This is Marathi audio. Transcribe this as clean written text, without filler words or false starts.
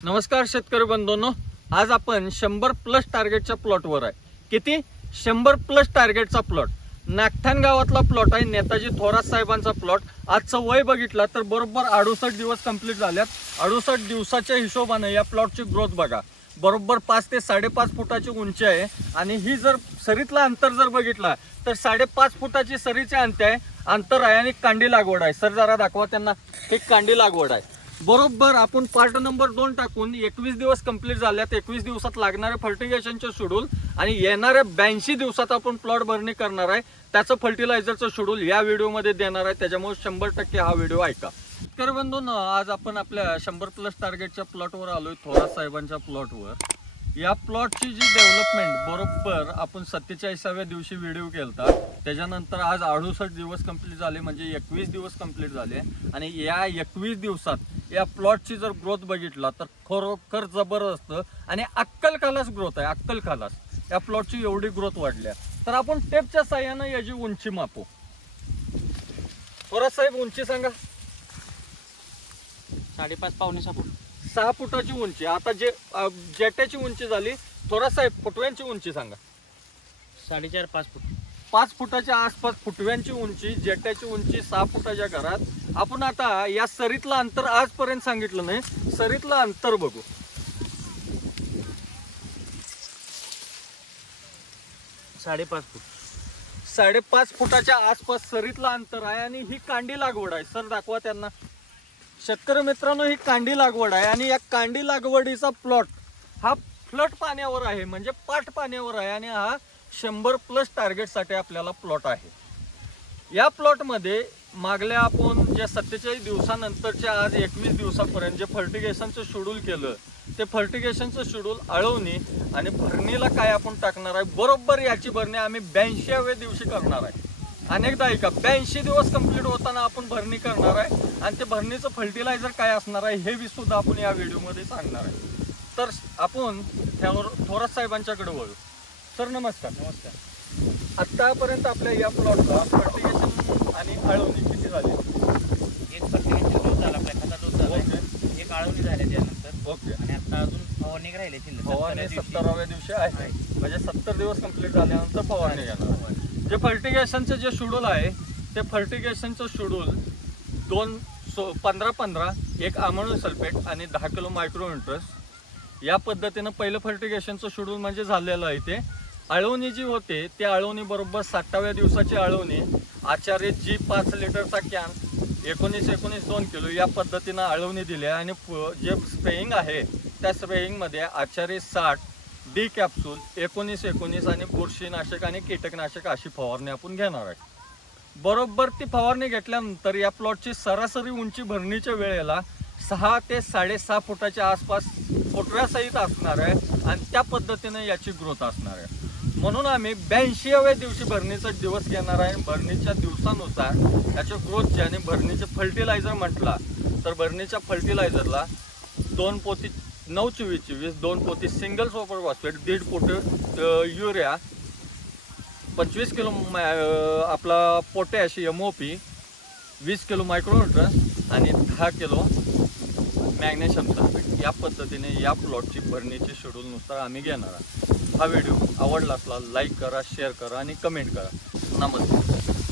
नमस्कार शेतकरी बंधूंनो, आज आपण 100+ टार्गेटच्या प्लॉटवर आहे। किती 100+ टार्गेटचा प्लॉट नागठाण गावातला प्लॉट आहे। नेताजी थोरात साहेबांचा प्लॉट। आजचं वय बघितला तर बरोबर 68 दिवस कंप्लीट झाल्यात। 68 दिवसाच्या हिशोबाने या प्लॉटची ग्रोथ बघा, बरोबर 5 ते 5.5 फुटाची उंची आहे। आणि ही जर सरीतला अंतर जर बघितला तर 5.5 फुटाची सरीचे अंतर आहे आणि कांडी लागवड आहे। सर जरा दाखवा त्यांना, ही कांडी लागवड आहे। बरोबर आपण पार्ट नंबर 2 टाकून 21 दिवस कंप्लीट झाल्यात। 21 दिवसात लागणारे फर्टिलायझरचे शेड्यूल आणि येणाऱ्या 82 दिवसात आपण प्लॉट भरणी करणार आहे। त्याचं फर्टिलायझरचं शेड्यूल या व्हिडिओमध्ये देणार आहे, त्याच्यामुळे 100% हा व्हिडिओ ऐका। तर बंधूंनो, आज आपण आपल्या 100+ टार्गेटच्या प्लॉटवर आलोय, थोरात साहेबांच्या प्लॉटवर। या प्लॉटची जी डेव्हलपमेंट बरोबर आपण 47व्या दिवशी व्हिडिओ केलता, त्याच्यानंतर आज 68 दिवस कंप्लीट झाले, म्हणजे 21 दिवस कंप्लीट झाले। आणि या 21 दिवसात या प्लॉटची जर ग्रोथ बघितला तर खरोखर जबरदस्त आणि अक्कल खालास ग्रोथ आहे। अक्कल खालास या प्लॉटची एवढी ग्रोथ वाढल्या। तर आपण टेपच्या साह्यानं याची उंची मापू। थोरात साहेब, उंची सांगा। 5.5 पावणे 6 फूट, 6 फुटाची उंची। आता जे जेट्याची उंची झाली, थोरात साहेब फुटव्यांची उंची सांगा। 4.5 फूट, 5 फुटाच्या आसपास फुटव्यांची उंची, जेट्याची उंची 6 फुटाच्या घरात। आपण आता या सरीतलं अंतर आजपर्यंत सांगितलं नाही, सरीतलं अंतर बघू। 5.5 फूट, 5.5 फुटाच्या आसपास सरीतलं अंतर आहे आणि ही कांडी लागवड आहे। सर दाखवा त्यांना। शेतकरी मित्रांनो, ही कांडी लागवड आहे आणि या कांडी लागवडीचा प्लॉट हा फ्लट पाण्यावर आहे, म्हणजे पाठ पाण्यावर आहे। आणि हा 100+ टार्गेटसाठी आपल्याला प्लॉट आहे। या प्लॉटमध्ये मागल्या आपण ज्या 47 दिवसानंतरच्या आज 21 दिवसापर्यंत जे फर्टिगेशनचं शेड्यूल केलं, ते फर्टिगेशनचं शेड्यूल आळवणी आणि भरणीला काय आपण टाकणार आहे, बरोबर याची भरणी आम्ही 82व्या दिवशी करणार आहे। अनेकदा ऐका, 82 दिवस कंप्लीट होताना आपण भरणी करणार आहे आणि ते भरणीचं फर्टिलायझर काय असणार आहे हे बी सुद्धा आपण या व्हिडिओमध्ये सांगणार आहे। तर आपण थोरात साहेबांच्याकडे वळू। सर नमस्कार। नमस्कार। आतापर्यंत आपल्या या प्लॉटला फर्टिगेशन आणि आळवणी किती झाली? एक फर्टिलायझर डोस झाला, आपल्या खता डोस झाला, एक आळवणी झाली त्यानंतर। ओके। आणि आता अजून फवारणी राहिली शिल्लक। फवारणी 70व्या दिवशी आहे, म्हणजे 70 दिवस कंप्लीट झाल्यानंतर फवारणी घेणार। जे फर्टिगेशनचं जे शेड्यूल आहे, ते फर्टिगेशनचं शेड्यूल 15-15 एक अमोनियम सल्फेट आणि 10 किलो मायक्रोन्यूट्रन्स या पद्धतीनं पहिलं फर्टिगेशनचं शेड्यूल म्हणजे झालेलं आहे। ते आळवणी जी होते, ते आळवणी बरोबर 60व्या दिवसाची आळवणी आचार्य जी 5 लिटरचा कॅन 19-19 2 किलो या पद्धतीनं आळवणी दिली आहे। आणि जे स्प्रेइंग आहे त्या स्प्रेइंगमध्ये आचार्य 60 डी कॅप्सूल 19-19 आणि बुरशीनाशक आणि कीटकनाशक अशी फवारणी आपण घेणार आहे। बरोबर ती फवारणी घेतल्यानंतर या प्लॉटची सरासरी उंची भरणीच्या वेळेला 6 ते 6.5 फुटाच्या आसपास फुटव्यासहित असणार आहे आणि त्या पद्धतीने याची ग्रोथ असणार आहे। म्हणून आम्ही 82व्या दिवशी भरणीचा दिवस घेणार आहे। भरणीच्या दिवसानुसार याची ग्रोथची आणि भरणीचे फर्टिलायझर म्हटला तर भरणीच्या फर्टिलायझरला 2 पोती 9-24-20, 2 पोती सिंगल सुपर फॉस्फेट, 1.5 पोती युरिया, 25 किलो आपला पोटॅश MOP, 20 किलो मायक्रोन्यूट्रन्स आणि 10 किलो मॅग्नेशियम सल्फेट या पद्धतीने या प्लॉटची भरणीचे शेड्यूलनुसार आम्ही घेणार आहोत। हा व्हिडिओ आवडला असला लाईक करा, शेअर करा आणि कमेंट करा। नमस्कार।